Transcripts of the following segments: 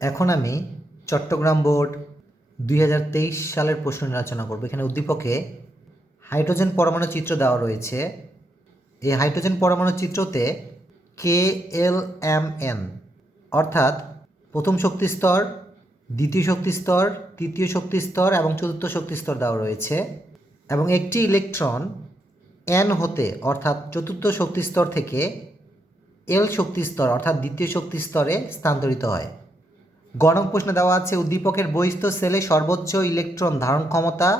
এখন আমি চট্টগ্রাম বোর্ড 2023 সালের প্রশ্ন নিয়ে আলোচনা করব। এখানে উদ্দীপকে হাইড্রোজেন পরমাণু চিত্র দেওয়া রয়েছে। এই হাইড্রোজেন পরমাণু চিত্রতে KLMN অর্থাৎ প্রথম শক্তি স্তর, দ্বিতীয় শক্তি স্তর, তৃতীয় শক্তি স্তর এবং চতুর্থ শক্তি স্তর দেওয়া রয়েছে এবং একটি ইলেকট্রন N হতে অর্থাৎ চতুর্থ শক্তি স্তর থেকে L শক্তি স্তর অর্থাৎ দ্বিতীয় শক্তি স্তরে স্থানান্তরিত হয়। গণক প্রশ্নে দেওয়া আছে উদ্দীপকের বহিস্থ সেলে সর্বোচ্চ ইলেকট্রন ধারণ ক্ষমতা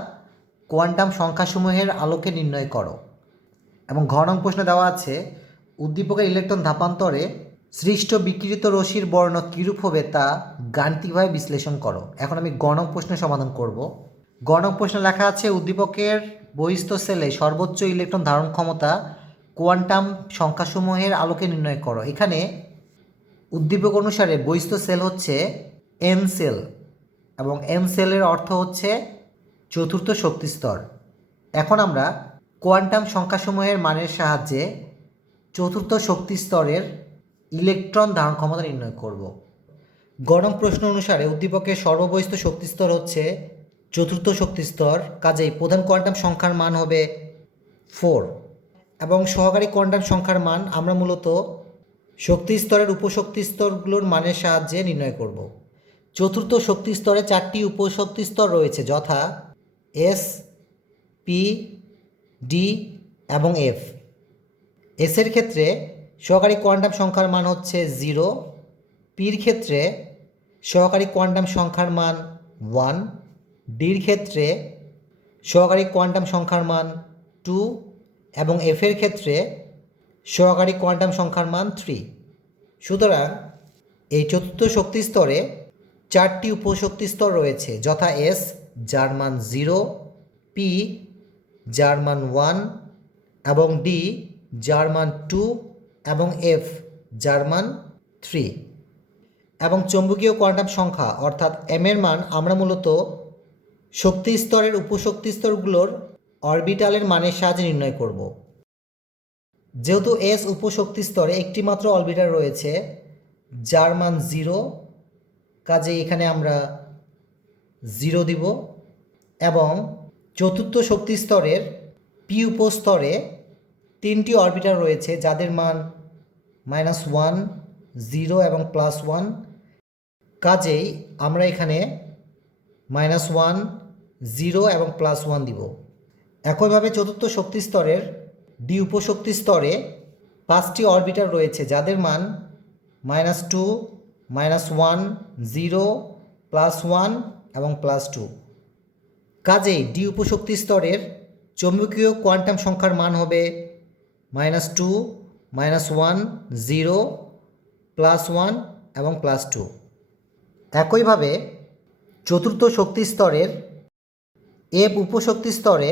কোয়ান্টাম সংখ্যাসমূহের আলোকে নির্ণয় করো। এবং ঘনক প্রশ্নে দেওয়া আছে উদ্দীপকের ইলেকট্রন ধাপান্তরে সৃষ্ট বিকিরিত রশ্মির বর্ণ কীরূপ হবে তা গাণিতিকভাবে বিশ্লেষণ করো। এখন আমি গণক প্রশ্নের সমাধান করব। গণক প্রশ্নে লেখা আছে উদ্দীপকের বহিস্থ সেলে সর্বোচ্চ ইলেকট্রন ধারণ ক্ষমতা কোয়ান্টাম সংখ্যাসমূহের আলোকে নির্ণয় করো। এখানে উদ্দীপক অনুসারে বহিস্থ সেল হচ্ছে এন সেল এবং এন সেলের অর্থ হচ্ছে চতুর্থ শক্তি স্তর। এখন আমরা কোয়ান্টাম সংখ্যাসমূহের মানের সাহায্যে চতুর্থ শক্তি স্তরের ইলেকট্রন ধারণ ক্ষমতা নির্ণয় করব। গণক প্রশ্ন অনুসারে উদ্দীপকের সর্ববহিস্থ শক্তি স্তর হচ্ছে চতুর্থ শক্তি স্তর, কাজেই প্রধান কোয়ান্টাম সংখ্যার মান হবে 4 এবং সহকারী কোয়ান্টাম সংখ্যার মান আমরা মূলত শক্তি স্তরের উপশক্তি স্তরগুলোর মানের সাহায্যে নির্ণয় করব। চতুর্থ শক্তি স্তরে 4টি উপশক্তি স্তর রয়েছে, যথা এস, পি, ডি এবং এফ। এসের ক্ষেত্রে সহকারী কোয়ান্টাম সংখ্যার মান হচ্ছে 0, পির ক্ষেত্রে সহকারী কোয়ান্টাম সংখ্যার মান 1, ডির ক্ষেত্রে সহকারী কোয়ান্টাম সংখ্যার মান 2 এবং এফের ক্ষেত্রে সহকারী কোয়ান্টাম সংখ্যার মান 3। সুতরাং এই চতুর্থ শক্তি স্তরে 4টি উপশক্তি স্তর রয়েছে, যথা এস যার মান 0, পি যার মান 1 এবং ডি যার মান 2 এবং এফ যার মান 3। এবং চৌম্বকীয় কোয়ান্টাম সংখ্যা অর্থাৎ এম এর মান আমরা মূলত শক্তি স্তরের উপশক্তি স্তরগুলোর অরবিটালের মানের সাহায্যে নির্ণয় করব। যেহেতু এস উপশক্তি স্তরে একটি মাত্র অরবিটাল রয়েছে যার মান 0, কাজে এখানে আমরা 0 দিব এবং চতুর্থ শক্তি স্তরের পি উপস্তরে 3টি অরবিটাল রয়েছে যাদের মান -1, 0 এবং +1, কাজেই আমরা এখানে -1, 0 এবং +1 দিব। একইভাবে চতুর্থ শক্তি স্তরের ডি উপশক্তি স্তরে 5টি অরবিটাল রয়েছে যাদের মান -2, -1, 0, +1 এবং +2, কাজেই ডি উপশক্তি স্তরের চৌম্বকীয় কোয়ান্টাম সংখ্যার মান হবে -2, -1, 0, +1 এবং +2। একইভাবে চতুর্থ শক্তি স্তরের এফ উপশক্তি স্তরে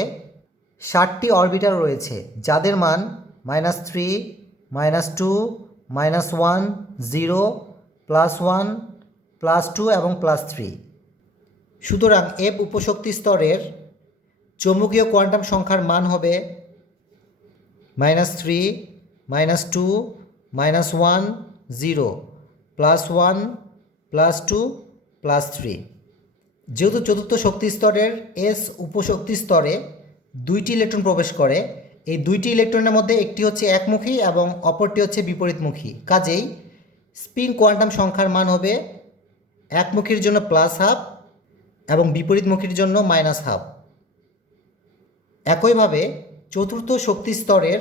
60টি অরবিটাল রয়েছে যাদের মান -3, -2, -1, 0, +1, +2 এবং +3। সুতরাং এফ উপশক্তি স্তরের চৌম্বকীয় কোয়ান্টাম সংখ্যার মান হবে -3, -2, -1, 0, +1, +2, +3। যেহেতু চতুর্থ শক্তি স্তরের এস উপশক্তি স্তরে 2টি ইলেকট্রন প্রবেশ করে, এই 2টি ইলেকট্রনের মধ্যে একটি হচ্ছে একমুখী এবং অপরটি হচ্ছে বিপরীতমুখী, কাজেই স্পিন কোয়ান্টাম সংখ্যার মান হবে একমুখীর জন্য +12 এবং বিপরীতমুখীর জন্য -12। একইভাবে চতুর্থ শক্তি স্তরের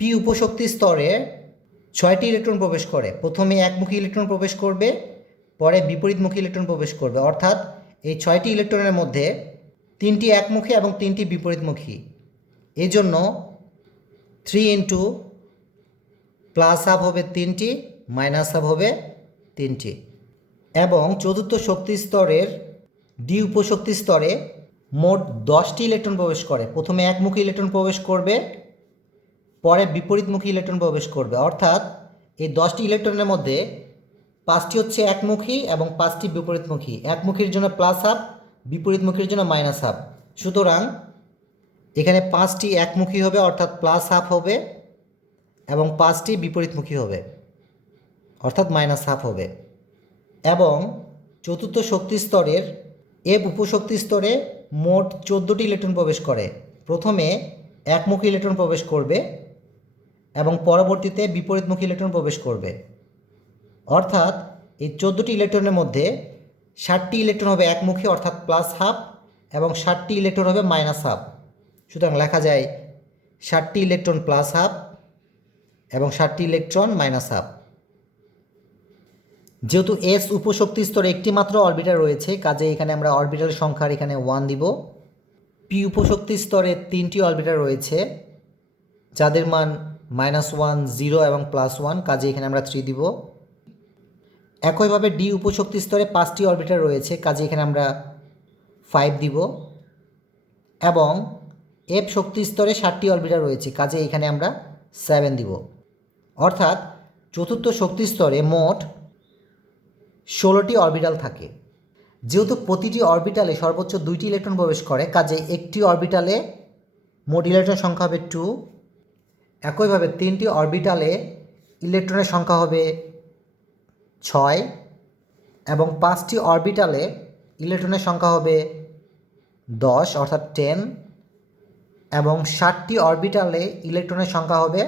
পি উপশক্তি স্তরে 6টি ইলেকট্রন প্রবেশ করে। প্রথমে একমুখী ইলেকট্রন প্রবেশ করবে, পরে বিপরীতমুখী ইলেকট্রন প্রবেশ করবে, অর্থাৎ এই 6টি ইলেকট্রনের মধ্যে 3টি একমুখী এবং 3টি বিপরীতমুখী। এই জন্য 3 × +12 হবে 3টি, -12 হবে 3টি। এবং চতুর্থ শক্তি স্তরের ডি উপশক্তি স্তরে মোট 10টি ইলেকট্রন প্রবেশ করে। প্রথমে একমুখী ইলেকট্রন প্রবেশ করবে, পরে বিপরীতমুখী ইলেকট্রন প্রবেশ করবে, অর্থাৎ এই 10টি ইলেকট্রনের মধ্যে 5টি হচ্ছে একমুখী এবং 5টি বিপরীতমুখী। একমুখীর জন্য +12, বিপরীতমুখীর জন্য -12। সুতরাং এখানে 5টি একমুখী হবে অর্থাৎ +12 হবে এবং 5টি বিপরীতমুখী হবে অর্থাৎ -12 হবে। এবং চতুর্থ শক্তি স্তরের এফ উপশক্তি স্তরে মোট 14টি ইলেকট্রন প্রবেশ করে। প্রথমে একমুখী ইলেকট্রন প্রবেশ করবে এবং পরবর্তীতে বিপরীতমুখী ইলেকট্রন প্রবেশ করবে। অর্থাৎ এই 14টি ইলেকট্রনের মধ্যে 60টি ইলেকট্রন হবে একমুখী অর্থাৎ প্লাস হাফ এবং 60টি ইলেকট্রন হবে মাইনাস হাফ। সুতরাং লেখা যায় 60টি ইলেকট্রন প্লাস হাফ এবং 60টি ইলেকট্রন মাইনাস হাফ। যেহেতু এস উপশক্তি স্তরে একটি মাত্র অরবিটাল রয়েছে, কাজে এখানে আমরা অরবিটালের সংখ্যার এখানে 1 দিব। পি উপশক্তি স্তরে 3টি অরবিটাল রয়েছে যাদের মান -1, 0 এবং +1, কাজে এখানে আমরা 3 দিব। একইভাবে ডি উপশক্তি স্তরে 5টি অরবিটাল রয়েছে, কাজে এখানে আমরা 5 দিব। এবং এফ শক্তি স্তরে 7টি অরবিটাল রয়েছে, কাজে এখানে আমরা 7 দিব। অর্থাৎ চতুর্থ শক্তি স্তরে মোট 16টি অরবিটাল থাকে। যেহেতু প্রতিটি অরবিটালে সর্বোচ্চ 2টি ইলেকট্রন প্রবেশ করে, কাজে একটি অরবিটালে মোট ইলেকট্রন সংখ্যা হবে 2। একইভাবে 3টি অরবিটালে ইলেকট্রনের সংখ্যা হবে 6 এবং 5টি অরবিটালে ইলেকট্রনের সংখ্যা হবে 10 অর্থাৎ 10 এবং 60টি অরবিটালে ইলেকট্রনের সংখ্যা হবে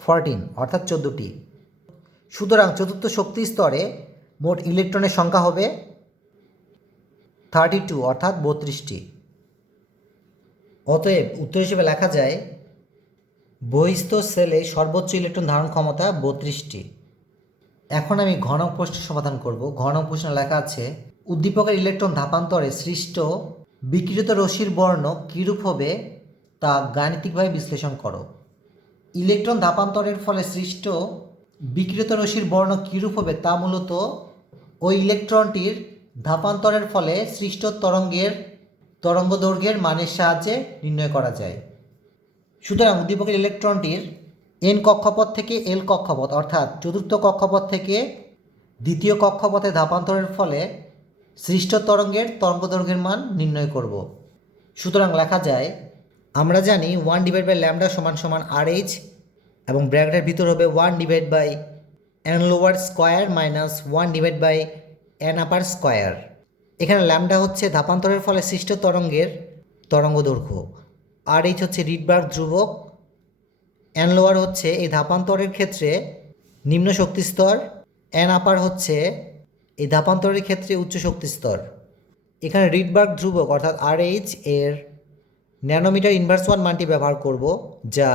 14 অর্থাৎ 14টি। সুতরাং চতুর্থ শক্তি স্তরে মোট ইলেকট্রনের সংখ্যা হবে 32 অর্থাৎ 32টি। অতএব উত্তর হিসেবে লেখা যায় বহিস্থ সেলে সর্বোচ্চ ইলেকট্রন ধারণ ক্ষমতা 32টি। এখন আমি ঘনক প্রশ্নের সমাধান করব। ঘনক প্রশ্নে লেখা আছে উদ্দীপকের ইলেকট্রন ধাপান্তরে সৃষ্ট বিকিরিত রশ্মির বর্ণ কীরূপ হবে তা গাণিতিকভাবে বিশ্লেষণ করো। ইলেকট্রন ধাপান্তরের ফলে সৃষ্ট বিকিরিত রশ্মির বর্ণ কীরূপ হবে তা মূলত ওই ইলেকট্রনটির ধাপান্তরের ফলে সৃষ্ট তরঙ্গদৈর্ঘ্যের মানের সাহায্যে নির্ণয় করা যায়। সুতরাং উদ্দীপকের ইলেকট্রনটির এন কক্ষপথ থেকে এল কক্ষপথ অর্থাৎ চতুর্থ কক্ষপথ থেকে দ্বিতীয় কক্ষপথে ধাপান্তরের ফলে সৃষ্ট তরঙ্গদৈর্ঘ্যের মান নির্ণয় করব। সুতরাং লেখা যায়, আমরা জানি 1/λ = RH এবং ব্র্যাকেটের ভিতর হবে 1/n lower square minus 1/n আপার স্কোয়ার। এখানে ল্যামডা হচ্ছে ধাপান্তরের ফলে সৃষ্ট তরঙ্গদৈর্ঘ্য, RH হচ্ছে রিডবার্গ ধ্রুবক, n লোয়ার হচ্ছে এই ধাপান্তরের ক্ষেত্রে নিম্ন শক্তি স্তর, n আপার হচ্ছে এই ধাপান্তরের ক্ষেত্রে উচ্চ শক্তি স্তর। এখানে রিডবার্গ ধ্রুবক অর্থাৎ RH এর ন্যানোমিটার ইনভার্স 1 মানটি ব্যবহার করব, যা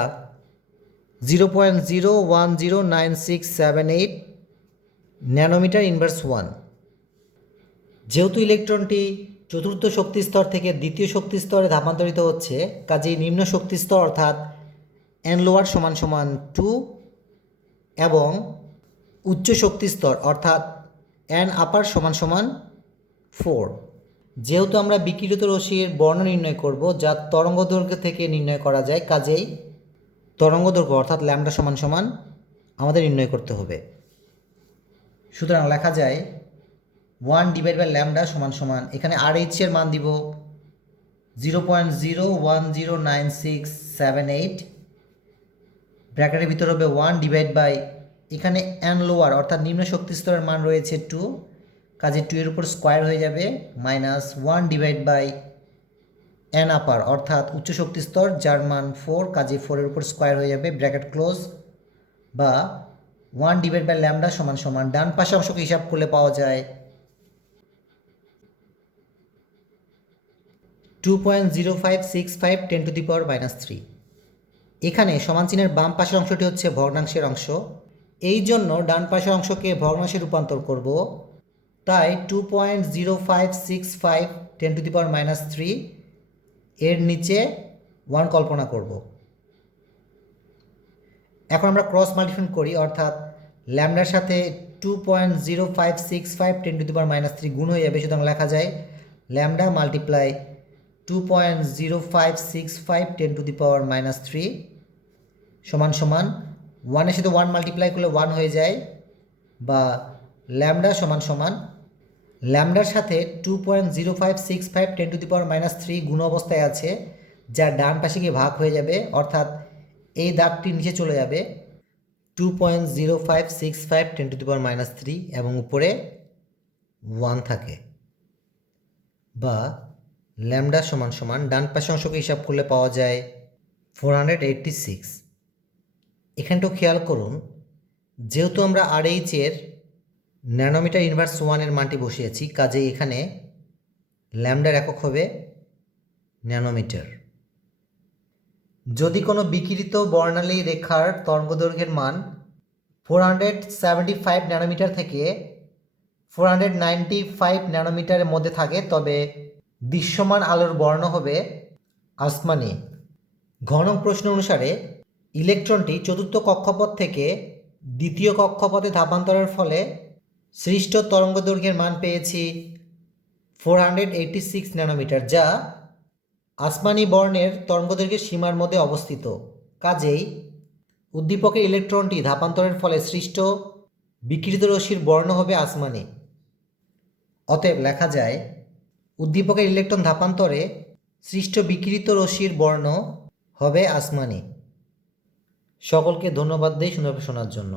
0.0109678 ন্যানোমিটার ইনভার্স 1। যেহেতু ইলেকট্রনটি চতুর্থ শক্তি স্তর থেকে দ্বিতীয় শক্তি স্তরে ধাপান্তরিত হচ্ছে, কাজেই নিম্ন শক্তি স্তর অর্থাৎ n লোয়ার = 2 এবং উচ্চ শক্তি স্তর অর্থাৎ n আপার = 4। যেহেতু আমরা বিকিরিত রশ্মির বর্ণ নির্ণয় করব যা তরঙ্গদৈর্ঘ্য থেকে নির্ণয় করা যায়, কাজেই তরঙ্গদৈর্ঘ্য অর্থাৎ ল্যামডা = আমাদের নির্ণয় করতে হবে। সুতরাং লেখা যায় 1/λ এখানে RH এর মান দিব 0.0109678, ব্র্যাকেটের ভিতর হবে 1/ এখানে n লোয়ার অর্থাৎ নিম্ন শক্তি স্তরের মান রয়েছে 2, কাজে 2 এর উপর স্কোয়ার হয়ে যাবে মাইনাস 1/n আপার অর্থাৎ উচ্চ শক্তি স্তর যার মান 4, কাজে 4 এর উপর স্কোয়ার হয়ে যাবে ব্র্যাকেট ক্লোজ, বা 1/λ = ডান পাশে অংশকে হিসাব করলে পাওয়া যায় 2.0565 10⁻³ 3। এখানে সমান চিহ্নের বাম পাশের অংশটি হচ্ছে ভগ্নাংশের অংশ, এই জন্য ডান পাশের অংশকে ভগ্নাংশে রূপান্তর করব। তাই 2.0565 10⁻³ এর নিচে 1 কল্পনা করব। এখন আমরা ক্রস মাল্টিপ্লিকেশন করি, অর্থাৎ ল্যামডার সাথে 2.0565 10⁻³ গুণ হয়ে যাবে। সুতরাং লেখা যায় ল্যামডা মাল্টিপ্লাই 2.0565 10⁻³ সমান 1 এর সাথে 1 মাল্টিপ্লাই করলে 1 হয়ে যায়, বা ল্যামডা সমান ল্যামডার সাথে 2.0565 10⁻³ গুণ অবস্থায় আছে, যা ডান পাশে গিয়ে ভাগ হয়ে যাবে, অর্থাৎ এই দাগটি নিচে চলে যাবে 2.0565 10⁻³ এবং উপরে 1 থাকে, বা ল্যামডা সমান সমান ডান পাশে অংশকে হিসাব করলে পাওয়া যায় 486। এখানটাও খেয়াল করুন, যেহেতু আমরা RH এর ন্যানোমিটার ইনভার্স 1 এর মানটি বসিয়েছি, কাজেই এখানে ল্যামডার একক হবে ন্যানোমিটার। যদি কোনো বিকিরিত বর্ণালী রেখার তরঙ্গদৈর্ঘ্যের মান 475 ন্যানোমিটার থেকে 495 ন্যানোমিটারের মধ্যে থাকে, তবে দৃশ্যমান আলোর বর্ণ হবে আসমানি। ঘন প্রশ্ন অনুসারে ইলেকট্রনটি চতুর্থ কক্ষপথ থেকে দ্বিতীয় কক্ষপথে ধাপান্তরের ফলে সৃষ্ট তরঙ্গদৈর্ঘ্যের মান পেয়েছি 486 ন্যানোমিটার, যা আসমানি বর্ণের তরঙ্গদৈর্ঘ্যের সীমার মধ্যে অবস্থিত। কাজেই উদ্দীপকের ইলেকট্রনটি ধাপান্তরের ফলে সৃষ্ট বিকিরিত রশ্মির বর্ণ হবে আসমানি। অতএব লেখা যায়, উদ্দীপকের ইলেকট্রন ধাপান্তরে সৃষ্ট বিকিরিত রশ্মির বর্ণ হবে আসমানি। সকলকে ধন্যবাদ দেই শোনার জন্য।